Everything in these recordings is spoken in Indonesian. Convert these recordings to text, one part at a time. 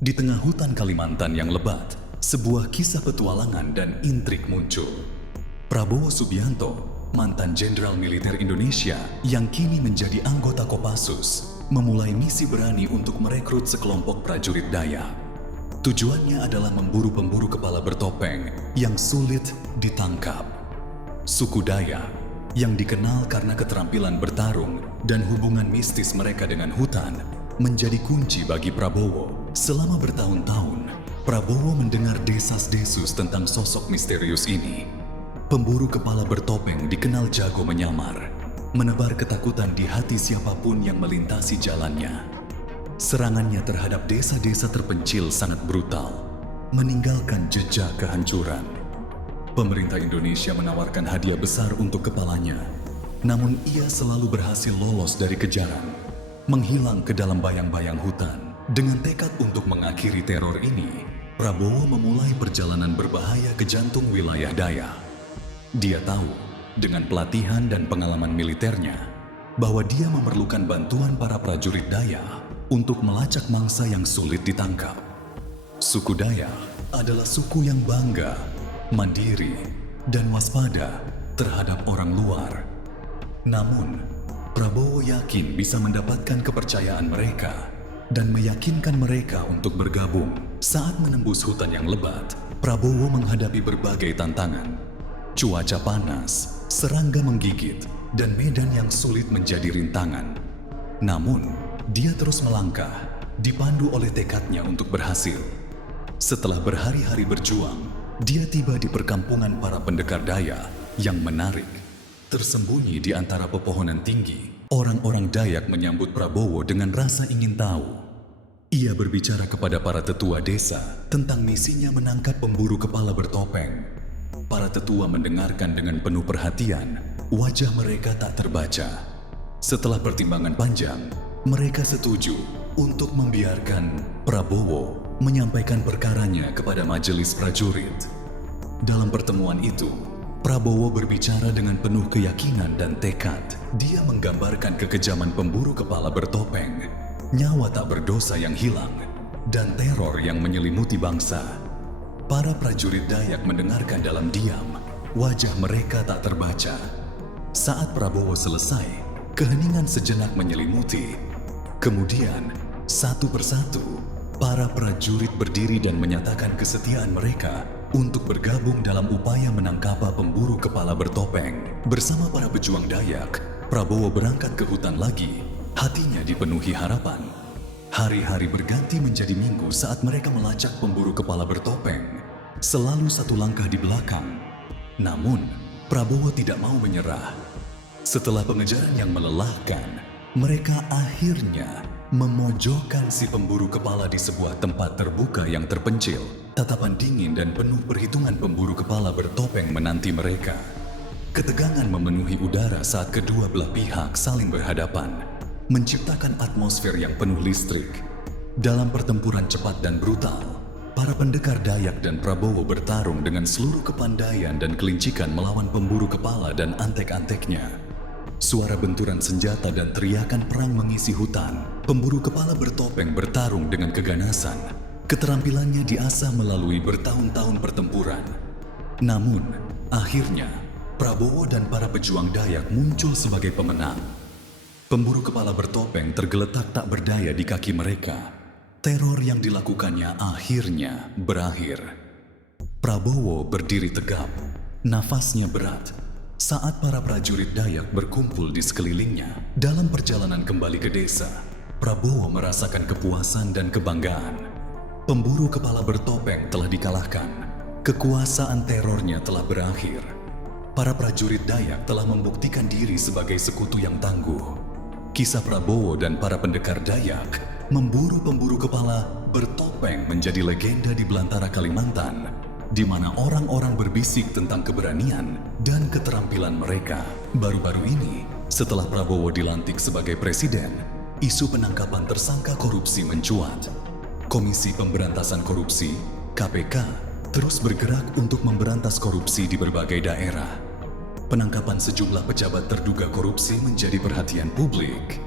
Di tengah hutan Kalimantan yang lebat, sebuah kisah petualangan dan intrik muncul. Prabowo Subianto, mantan Jenderal Militer Indonesia yang kini menjadi anggota Kopassus, memulai misi berani untuk merekrut sekelompok prajurit Dayak. Tujuannya adalah memburu pemburu kepala bertopeng yang sulit ditangkap. Suku Dayak, yang dikenal karena keterampilan bertarung dan hubungan mistis mereka dengan hutan, menjadi kunci bagi Prabowo. Selama bertahun-tahun, Prabowo mendengar desas-desus tentang sosok misterius ini. Pemburu kepala bertopeng dikenal jago menyamar, menebar ketakutan di hati siapapun yang melintasi jalannya. Serangannya terhadap desa-desa terpencil sangat brutal, meninggalkan jejak kehancuran. Pemerintah Indonesia menawarkan hadiah besar untuk kepalanya, namun ia selalu berhasil lolos dari kejaran, menghilang ke dalam bayang-bayang hutan. Dengan tekad untuk mengakhiri teror ini, Prabowo memulai perjalanan berbahaya ke jantung wilayah Dayak. Dia tahu, dengan pelatihan dan pengalaman militernya, bahwa dia memerlukan bantuan para prajurit Dayak untuk melacak mangsa yang sulit ditangkap. Suku Dayak adalah suku yang bangga, mandiri, dan waspada terhadap orang luar. Namun, Prabowo yakin bisa mendapatkan kepercayaan mereka dan meyakinkan mereka untuk bergabung. Saat menembus hutan yang lebat, Prabowo menghadapi berbagai tantangan. Cuaca panas, serangga menggigit, dan medan yang sulit menjadi rintangan. Namun, dia terus melangkah, dipandu oleh tekadnya untuk berhasil. Setelah berhari-hari berjuang, dia tiba di perkampungan para pendekar Dayak yang menarik. Tersembunyi di antara pepohonan tinggi, orang-orang Dayak menyambut Prabowo dengan rasa ingin tahu. Ia berbicara kepada para tetua desa tentang misinya menangkap pemburu kepala bertopeng. Para tetua mendengarkan dengan penuh perhatian, wajah mereka tak terbaca. Setelah pertimbangan panjang, mereka setuju untuk membiarkan Prabowo menyampaikan perkaranya kepada majelis prajurit. Dalam pertemuan itu, Prabowo berbicara dengan penuh keyakinan dan tekad. Dia menggambarkan kekejaman pemburu kepala bertopeng, nyawa tak berdosa yang hilang, dan teror yang menyelimuti bangsa. Para prajurit Dayak mendengarkan dalam diam, wajah mereka tak terbaca. Saat Prabowo selesai, keheningan sejenak menyelimuti. Kemudian, satu persatu, para prajurit berdiri dan menyatakan kesetiaan mereka untuk bergabung dalam upaya menangkap pemburu kepala bertopeng. Bersama para pejuang Dayak, Prabowo berangkat ke hutan lagi. Hatinya dipenuhi harapan. Hari-hari berganti menjadi minggu saat mereka melacak pemburu kepala bertopeng. Selalu satu langkah di belakang. Namun, Prabowo tidak mau menyerah. Setelah pengejaran yang melelahkan, mereka akhirnya memojokkan si pemburu kepala di sebuah tempat terbuka yang terpencil. Tatapan dingin dan penuh perhitungan pemburu kepala bertopeng menanti mereka. Ketegangan memenuhi udara saat kedua belah pihak saling berhadapan, menciptakan atmosfer yang penuh listrik. Dalam pertempuran cepat dan brutal, para pendekar Dayak dan Prabowo bertarung dengan seluruh kepandaian dan kelincikan melawan pemburu kepala dan antek-anteknya. Suara benturan senjata dan teriakan perang mengisi hutan. Pemburu kepala bertopeng bertarung dengan keganasan. Keterampilannya diasah melalui bertahun-tahun pertempuran. Namun, akhirnya, Prabowo dan para pejuang Dayak muncul sebagai pemenang. Pemburu kepala bertopeng tergeletak tak berdaya di kaki mereka. Teror yang dilakukannya akhirnya berakhir. Prabowo berdiri tegap, nafasnya berat, saat para prajurit Dayak berkumpul di sekelilingnya. Dalam perjalanan kembali ke desa, Prabowo merasakan kepuasan dan kebanggaan. Pemburu kepala bertopeng telah dikalahkan. Kekuasaan terornya telah berakhir. Para prajurit Dayak telah membuktikan diri sebagai sekutu yang tangguh. Kisah Prabowo dan para pendekar Dayak memburu pemburu kepala bertopeng menjadi legenda di belantara Kalimantan, di mana orang-orang berbisik tentang keberanian dan keterampilan mereka. Baru-baru ini, setelah Prabowo dilantik sebagai presiden, isu penangkapan tersangka korupsi mencuat. Komisi Pemberantasan Korupsi, KPK, terus bergerak untuk memberantas korupsi di berbagai daerah. Penangkapan sejumlah pejabat terduga korupsi menjadi perhatian publik.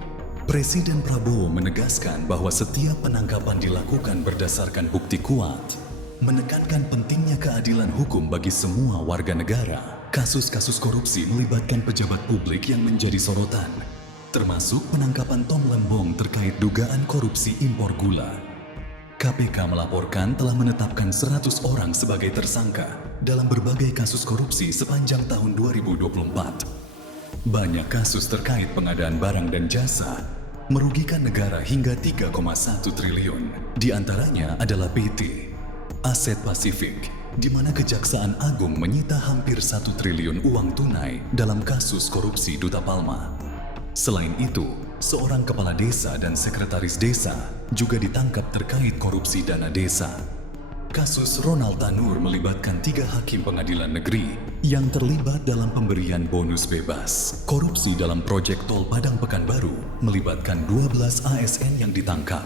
Presiden Prabowo menegaskan bahwa setiap penangkapan dilakukan berdasarkan bukti kuat, menekankan pentingnya keadilan hukum bagi semua warga negara. Kasus-kasus korupsi melibatkan pejabat publik yang menjadi sorotan, termasuk penangkapan Tom Lembong terkait dugaan korupsi impor gula. KPK melaporkan telah menetapkan 100 orang sebagai tersangka dalam berbagai kasus korupsi sepanjang tahun 2024. Banyak kasus terkait pengadaan barang dan jasa merugikan negara hingga 3,1 triliun. Di antaranya adalah PT Aset Pasifik, di mana Kejaksaan Agung menyita hampir 1 triliun uang tunai dalam kasus korupsi Duta Palma. Selain itu, seorang kepala desa dan sekretaris desa juga ditangkap terkait korupsi dana desa. Kasus Ronald Tanur melibatkan 3 hakim pengadilan negeri yang terlibat dalam pemberian bonus bebas. Korupsi dalam proyek tol Padang Pekanbaru melibatkan 12 ASN yang ditangkap.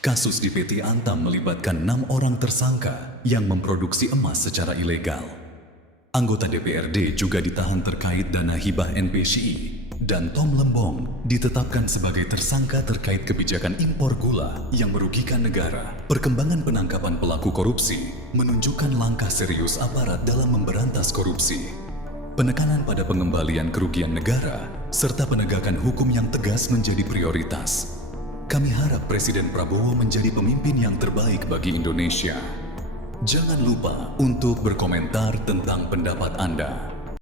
Kasus di PT Antam melibatkan 6 orang tersangka yang memproduksi emas secara ilegal. Anggota DPRD juga ditahan terkait dana hibah NPCI. Dan Tom Lembong ditetapkan sebagai tersangka terkait kebijakan impor gula yang merugikan negara. Perkembangan penangkapan pelaku korupsi menunjukkan langkah serius aparat dalam memberantas korupsi. Penekanan pada pengembalian kerugian negara serta penegakan hukum yang tegas menjadi prioritas. Kami harap Presiden Prabowo menjadi pemimpin yang terbaik bagi Indonesia. Jangan lupa untuk berkomentar tentang pendapat Anda.